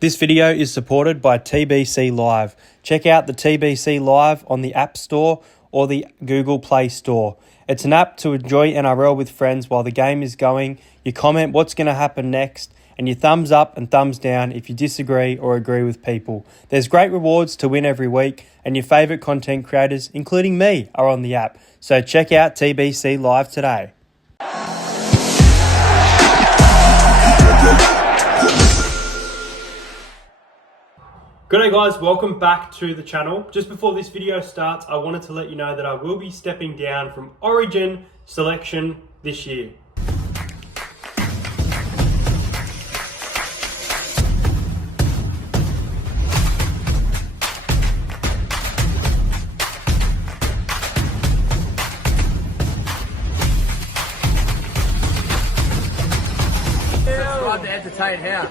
This video is supported by TBC Live. Check out the TBC Live on the App Store or the Google Play Store. It's an app to enjoy NRL with friends while the game is going. You comment what's going to happen next, and you thumbs up and thumbs down if you disagree or agree with people. There's great rewards to win every week, and your favourite content creators, including me, are on the app. So check out TBC Live today. G'day guys, welcome back to the channel. Just before this video starts, I wanted to let you know that I will be stepping down from Origin selection this year. Subscribe to Entertain House.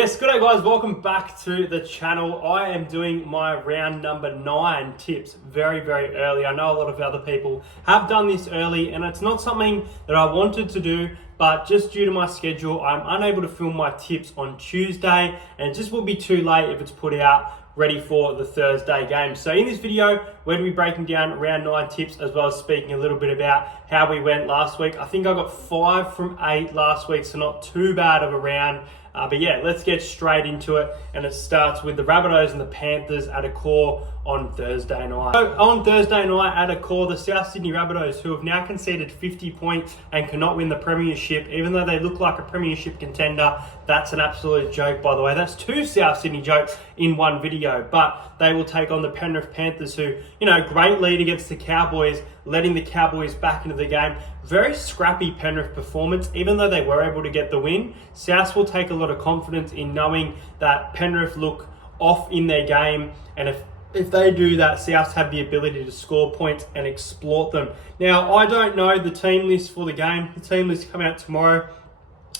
Yes, good day guys, welcome back to the channel. I am doing my round number 9 tips very early. I know a lot of other people have done this early and it's not something that I wanted to do, but just due to my schedule, I'm unable to film my tips on Tuesday and it just will be too late if it's put out ready for the Thursday game. So in this video, we're going to be breaking down round 9 tips as well as speaking a little bit about how we went last week. I think I got 5 from 8 last week, so not too bad of a round. But yeah, let's get straight into it. And it starts with the Rabbitohs and the Panthers at a core on Thursday night. So on Thursday night at a core, the South Sydney Rabbitohs, who have now conceded 50 points and cannot win the premiership, even though they look like a premiership contender. That's an absolute joke, by the way. That's 2 South Sydney jokes in one video. But they will take on the Penrith Panthers, who, you know, great lead against the Cowboys, letting the Cowboys back into the game. Very scrappy Penrith performance, even though they were able to get the win. South will take a lot of confidence in knowing that Penrith look off in their game, and if they do that, Souths have the ability to score points and exploit them. Now, I don't know the team list for the game. The team list come out tomorrow.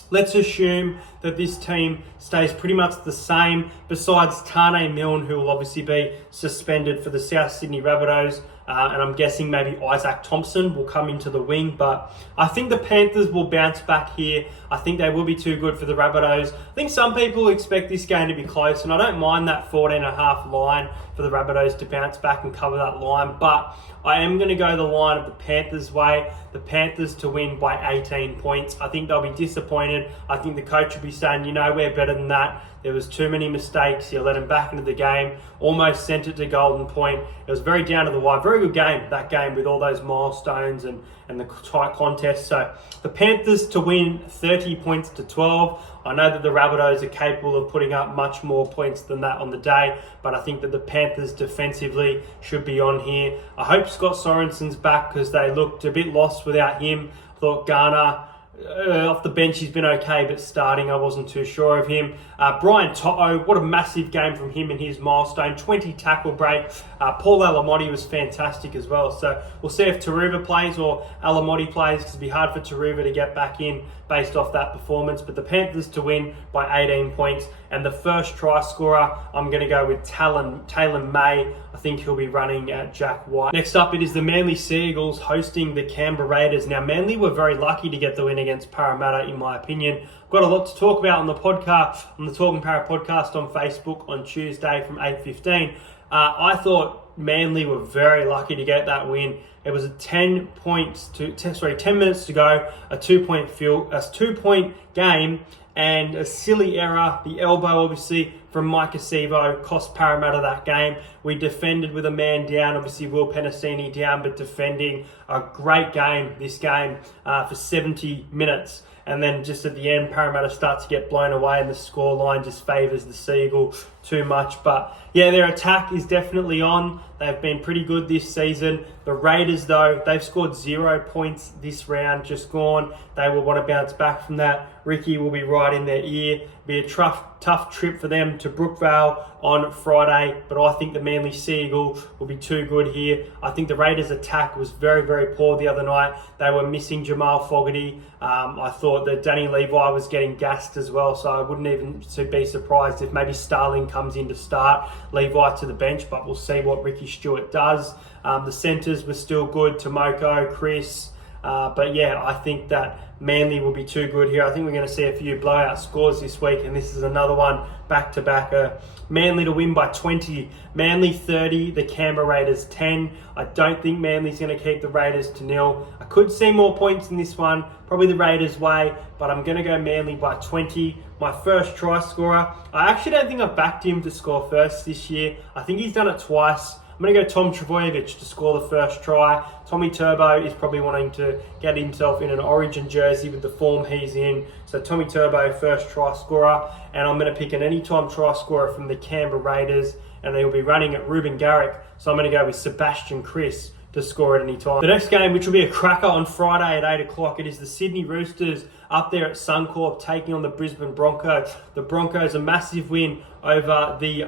Let's assume that this team stays pretty much the same, besides Tane Milne, who will obviously be suspended for the South Sydney Rabbitohs. And I'm guessing maybe Isaac Thompson will come into the wing. But I think the Panthers will bounce back here. I think they will be too good for the Rabbitohs. I think some people expect this game to be close, and I don't mind that 14.5 line for the Rabbitohs to bounce back and cover that line. But I am going to go the line of the Panthers' way. The Panthers to win by 18 points. I think they'll be disappointed. I think the coach will be saying, you know, we're better than that. There was too many mistakes. You let him back into the game. Almost sent it to golden point. It was very down to the wire. Very good game, that game, with all those milestones and the tight contest. So the Panthers to win 30 points to 12. I know that the Rabbitohs are capable of putting up much more points than that on the day, but I think that the Panthers defensively should be on here. I hope Scott Sorensen's back because they looked a bit lost without him. I thought Garner, off the bench, he's been okay, but starting, I wasn't too sure of him. Brian To'o, what a massive game from him and his milestone. 20 tackle break. Paul Alamotti was fantastic as well. So we'll see if Taruva plays or Alamotti plays, because it'd be hard for Taruva to get back in based off that performance. But the Panthers to win by 18 points. And the first try scorer, I'm going to go with Taylor May. I think he'll be running at Jack White. Next up, it is the Manly Sea Eagles hosting the Canberra Raiders. Now, Manly were very lucky to get the win against Parramatta, in my opinion. Got a lot to talk about on the podcast, on the Talking Para podcast on Facebook on Tuesday from 8:15. I thought Manly were very lucky to get that win. It was a 10 minutes to go, a 2-point game, and a silly error. The elbow, obviously, from Mike Acevo cost Parramatta that game. We defended with a man down, obviously Will Penasini down, but defending a great game, this game, for 70 minutes. And then just at the end, Parramatta starts to get blown away and the scoreline just favours the Seagull too much. But yeah, their attack is definitely on. They've been pretty good this season. The Raiders, though, they've scored 0 points this round, just gone. They will want to bounce back from that. Ricky will be right in their ear. Be a tough trip for them to Brookvale on Friday, but I think the Manly Sea Eagle will be too good here. I think the Raiders' attack was very poor the other night. They were missing Jamal Fogarty. I thought that Danny Levi was getting gassed as well, so I wouldn't even be surprised if maybe Starling comes in to start, Levi to the bench, but we'll see what Ricky Stewart does. The centres were still good. Tomoko, Chris, But yeah, I think that Manly will be too good here. I think we're going to see a few blowout scores this week, and this is another one back-to-back. Manly to win by 20, Manly 30, the Canberra Raiders 10. I don't think Manly's going to keep the Raiders to 0. I could see more points in this one, probably the Raiders' way, but I'm going to go Manly by 20. My first try scorer, I actually don't think I've backed him to score first this year. I think he's done it twice. I'm going to go Tom Trbojevic to score the first try. Tommy Turbo is probably wanting to get himself in an Origin jersey with the form he's in. So Tommy Turbo, first try scorer. And I'm going to pick an anytime try scorer from the Canberra Raiders. And they'll be running at Ruben Garrick. So I'm going to go with Sebastian Kris to score at any time. The next game, which will be a cracker on Friday at 8 o'clock, it is the Sydney Roosters up there at Suncorp taking on the Brisbane Broncos. The Broncos, a massive win over the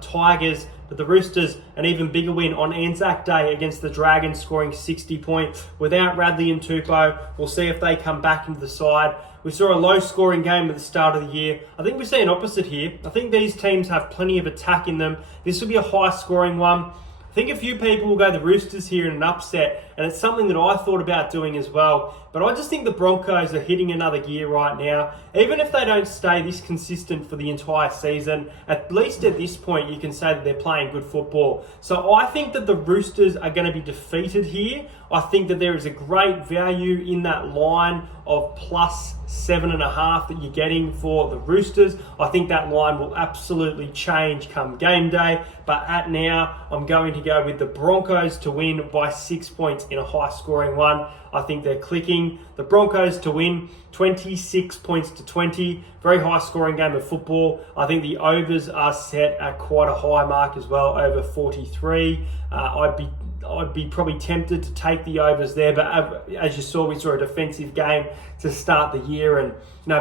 Tigers, but the Roosters, an even bigger win on Anzac Day against the Dragons, scoring 60 points without Radley and Tupou. We'll see if they come back into the side. We saw a low-scoring game at the start of the year. I think we see an opposite here. I think these teams have plenty of attack in them. This will be a high-scoring one. I think a few people will go the Roosters here in an upset, and it's something that I thought about doing as well. But I just think the Broncos are hitting another gear right now. Even if they don't stay this consistent for the entire season, at least at this point you can say that they're playing good football. So I think that the Roosters are going to be defeated here. I think that there is a great value in that line of plus 7.5 that you're getting for the Roosters. I think that line will absolutely change come game day. But at now, I'm going to go with the Broncos to win by 6 points in a high-scoring one. I think they're clicking. The Broncos to win 26 points to 20. Very high-scoring game of football. I think the overs are set at quite a high mark as well, over 43. I'd be probably tempted to take the overs there, but as you saw, we saw a defensive game to start the year, and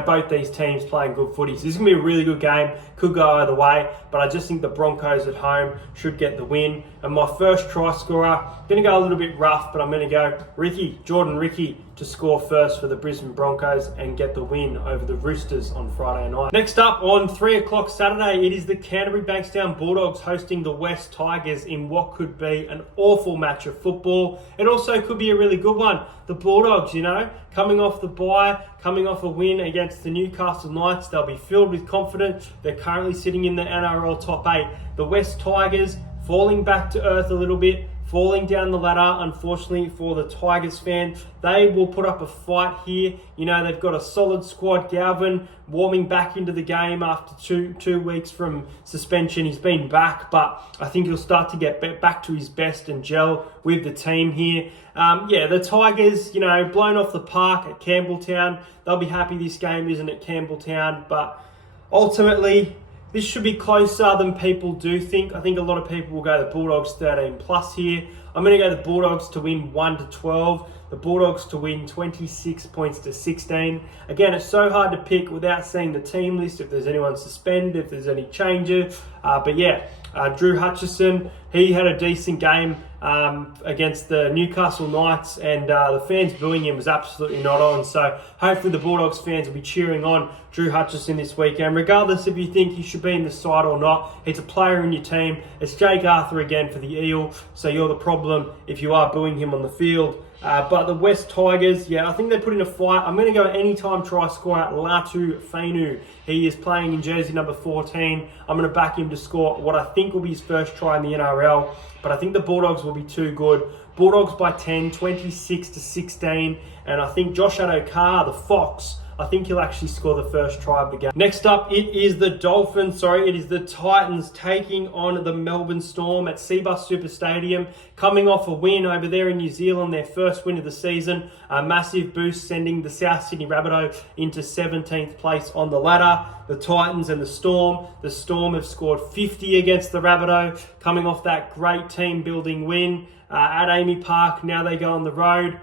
both these teams playing good footy. So this is going to be a really good game. Could go either way, but I just think the Broncos at home should get the win. And my first try scorer, going to go a little bit rough, but I'm going to go Jordan Ricky to score first for the Brisbane Broncos and get the win over the Roosters on Friday night. Next up on 3 o'clock Saturday, it is the Canterbury Bankstown Bulldogs hosting the West Tigers in what could be an awful match of football. It also could be a really good one. The Bulldogs, coming off the bye, coming off a win against the Newcastle Knights, they'll be filled with confidence. They're currently sitting in the NRL top 8. The West Tigers falling back to earth a little bit, falling down the ladder, unfortunately for the Tigers fan. They will put up a fight here. They've got a solid squad. Galvin warming back into the game after two weeks from suspension. He's been back, but I think he'll start to get back to his best and gel with the team here. The Tigers, blown off the park at Campbelltown. They'll be happy this game isn't at Campbelltown, but ultimately, this should be closer than people do think. I think a lot of people will go the Bulldogs 13 plus here. I'm going to go the Bulldogs to win 1-12. The Bulldogs to win 26 points to 16. Again, it's so hard to pick without seeing the team list, if there's anyone suspended, if there's any changes. Drew Hutchison, he had a decent game against the Newcastle Knights, and the fans booing him was absolutely not on. So hopefully the Bulldogs fans will be cheering on Drew Hutchison this weekend, regardless if you think he should be in the side or not. He's a player in your team. It's Jake Arthur again for the Eel, so you're the problem if you are booing him on the field. But the West Tigers, I think they put in a fight. I'm going to go anytime try scorer Latu Fainu. He is playing in jersey number 14. I'm going to back him to score what I think will be his first try in the NRL. But I think the Bulldogs will be too good. Bulldogs by 10, 26 to 16. And I think Josh Adokar, the Fox, I think he'll actually score the first try of the game. Next up, it is the Titans taking on the Melbourne Storm at Cbus Super Stadium, coming off a win over there in New Zealand, their first win of the season. A massive boost, sending the South Sydney Rabbito into 17th place on the ladder. The Titans and the Storm. The Storm have scored 50 against the Rabbito, coming off that great team-building win at Amy Park. Now they go on the road.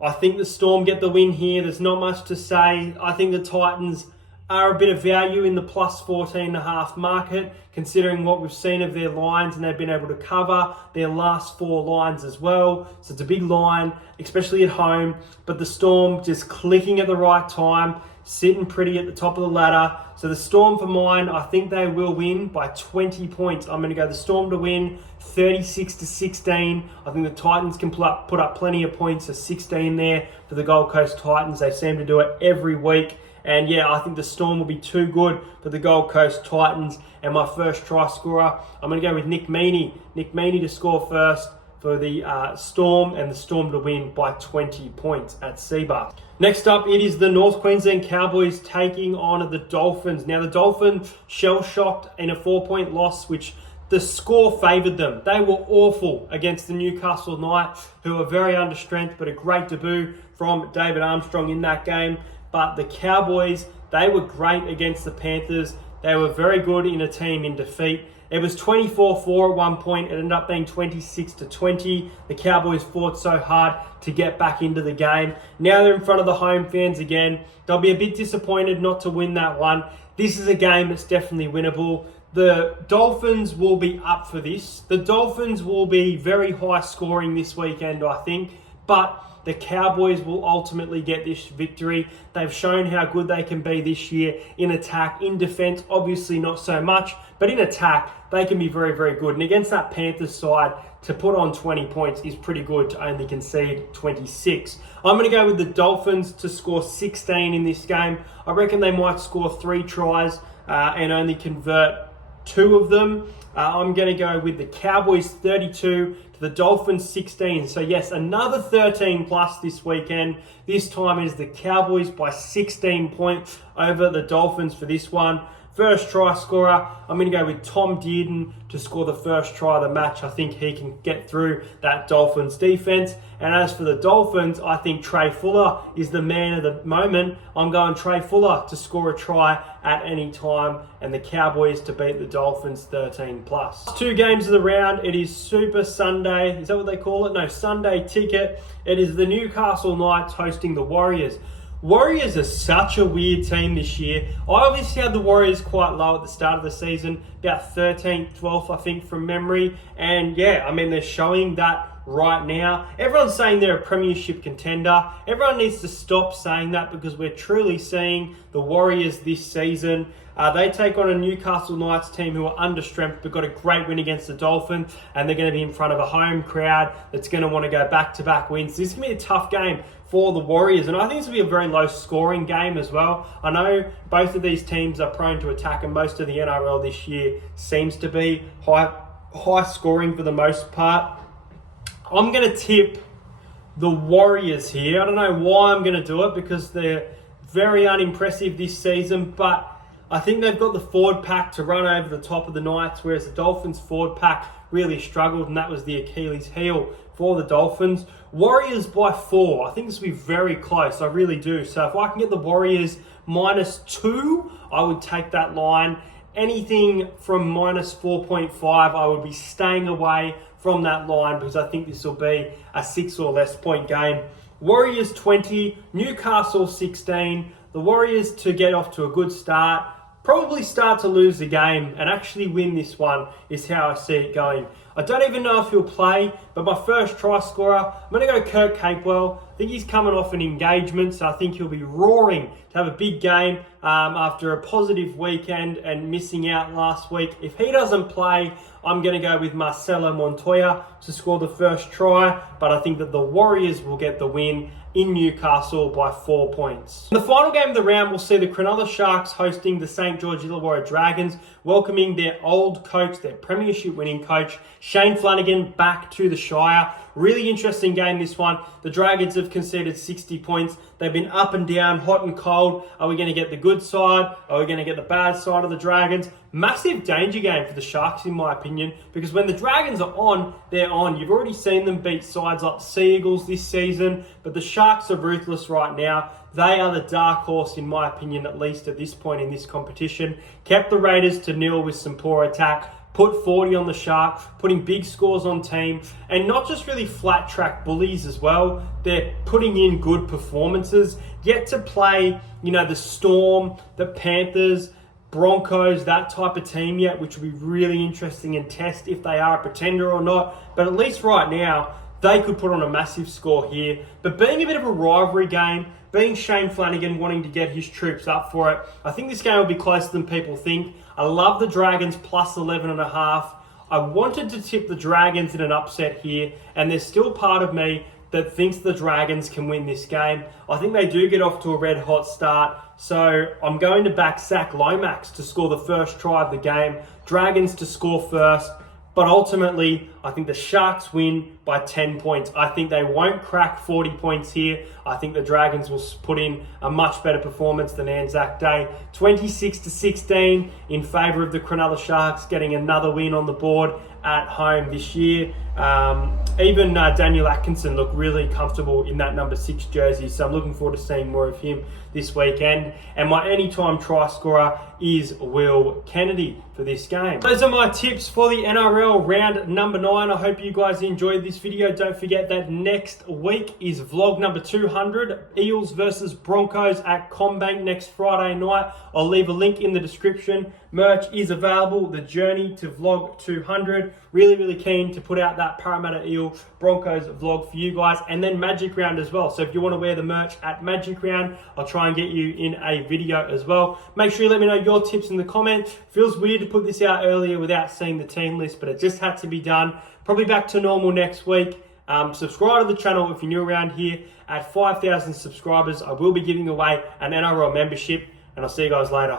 I think the Storm get the win here. There's not much to say. I think the Titans are a bit of value in the plus 14.5 market, considering what we've seen of their lines, and they've been able to cover their last 4 lines as well. So it's a big line, especially at home. But the Storm just clicking at the right time. sitting pretty at the top of the ladder. So the Storm for mine, I think they will win by 20 points. I'm going to go the Storm to win 36-16. I think the Titans can put up plenty of points, so 16 there for the Gold Coast Titans. They seem to do it every week. And yeah, I think the Storm will be too good for the Gold Coast Titans. And my first try scorer, I'm going to go with Nick Meaney. Nick Meaney to score first for the Storm, and the Storm to win by 20 points at Seabar. Next up, it is the North Queensland Cowboys taking on the Dolphins. Now, the Dolphins shell-shocked in a 4-point loss, which the score favoured them. They were awful against the Newcastle Knights, who are very under strength, but a great debut from David Armstrong in that game. But the Cowboys, they were great against the Panthers. They were very good in a team in defeat. It was 24-4 at one point. It ended up being 26-20. The Cowboys fought so hard to get back into the game. Now they're in front of the home fans again. They'll be a bit disappointed not to win that one. This is a game that's definitely winnable. The Dolphins will be up for this. The Dolphins will be very high scoring this weekend, I think. But the Cowboys will ultimately get this victory. They've shown how good they can be this year in attack. In defense, obviously not so much, but in attack, they can be very, very good. And against that Panthers side, to put on 20 points is pretty good to only concede 26. I'm going to go with the Dolphins to score 16 in this game. I reckon they might score 3 tries and only convert 2 of them. I'm going to go with the Cowboys 32 to the Dolphins 16. So yes, another 13 plus this weekend. This time it is the Cowboys by 16 points over the Dolphins for this one. First try scorer, I'm going to go with Tom Dearden to score the first try of the match. I think he can get through that Dolphins defense. And as for the Dolphins, I think Trey Fuller is the man of the moment. I'm going Trey Fuller to score a try at any time, and the Cowboys to beat the Dolphins 13 plus. 2 games of the round. It is Super Sunday. Is that what they call it? No, Sunday ticket. It is the Newcastle Knights hosting the Warriors. Warriors are such a weird team this year. I obviously had the Warriors quite low at the start of the season, about 13th, 12th, I think, from memory. And yeah, I mean, they're showing that right now. Everyone's saying they're a premiership contender. Everyone needs to stop saying that, because we're truly seeing the Warriors this season. They take on a Newcastle Knights team who are under strength, but got a great win against the Dolphins, and they're going to be in front of a home crowd that's going to want to go back-to-back wins. This is going to be a tough game for the Warriors, and I think it's going to be a very low-scoring game as well. I know both of these teams are prone to attack, and most of the NRL this year seems to be high-scoring for the most part. I'm going to tip the Warriors here. I don't know why I'm going to do it, because they're very unimpressive this season, but I think they've got the forward pack to run over the top of the Knights, whereas the Dolphins forward pack really struggled, and that was the Achilles heel for the Dolphins. Warriors by 4. I think this will be very close. I really do. So if I can get the Warriors -2, I would take that line. Anything from -4.5, I would be staying away from that line, because I think this will be a 6 or less point game. Warriors 20, Newcastle 16. The Warriors to get off to a good start, probably start to lose the game and actually win this one is how I see it going. I don't even know if he'll play, but my first try scorer, I'm going to go Kurt Capewell. I think he's coming off an engagement, so I think he'll be roaring to have a big game after a positive weekend and missing out last week. If he doesn't play, I'm going to go with Marcelo Montoya to score the first try, but I think that the Warriors will get the win in Newcastle by 4 points. In the final game of the round, we'll see the Cronulla Sharks hosting the St. George Illawarra Dragons, welcoming their old coach, their premiership winning coach, Shane Flanagan, back to the Shire. Really interesting game, this one. The Dragons have conceded 60 points. They've been up and down, hot and cold. Are we going to get the good side? Are we going to get the bad side of the Dragons? Massive danger game for the Sharks, in my opinion, because when the Dragons are on, they're on. You've already seen them beat sides like Sea Eagles this season, but the Sharks are ruthless right now. They are the dark horse, in my opinion, at least at this point in this competition. Kept the Raiders to nil with some poor attack. Put 40 on the Sharks, putting big scores on team, and not just really flat track bullies as well. They're putting in good performances. Yet to play, the Storm, the Panthers, Broncos, that type of team yet, which will be really interesting and test if they are a pretender or not. But at least right now, they could put on a massive score here. But being a bit of a rivalry game, being Shane Flanagan wanting to get his troops up for it, I think this game will be closer than people think. I love the Dragons plus 11.5. I wanted to tip the Dragons in an upset here, and there's still part of me that thinks the Dragons can win this game. I think they do get off to a red hot start, so I'm going to back Zach Lomax to score the first try of the game, Dragons to score first, but ultimately, I think the Sharks win by 10 points. I think they won't crack 40 points here. I think the Dragons will put in a much better performance than Anzac Day. 26-16 in favour of the Cronulla Sharks, getting another win on the board at home this year. Even Daniel Atkinson looked really comfortable in that number 6 jersey, so I'm looking forward to seeing more of him this weekend. And my anytime try scorer is Will Kennedy for this game. Those are my tips for the NRL round number 9. I hope you guys enjoyed this video. Don't forget that next week is vlog number 200, Eels versus Broncos at CommBank next Friday night. I'll leave a link in the description. Merch is available, the journey to vlog 200. Really keen to put out that Parramatta Eel Broncos vlog for you guys, and then Magic Round as well. So if you want to wear the merch at Magic Round, I'll try and get you in a video as well. Make sure you let me know your tips in the comments. Feels weird to put this out earlier without seeing the team list, but it just had to be done. Probably back to normal next week. Subscribe to the channel if you're new around here. At 5,000 subscribers, I will be giving away an NRL membership, and I'll see you guys later.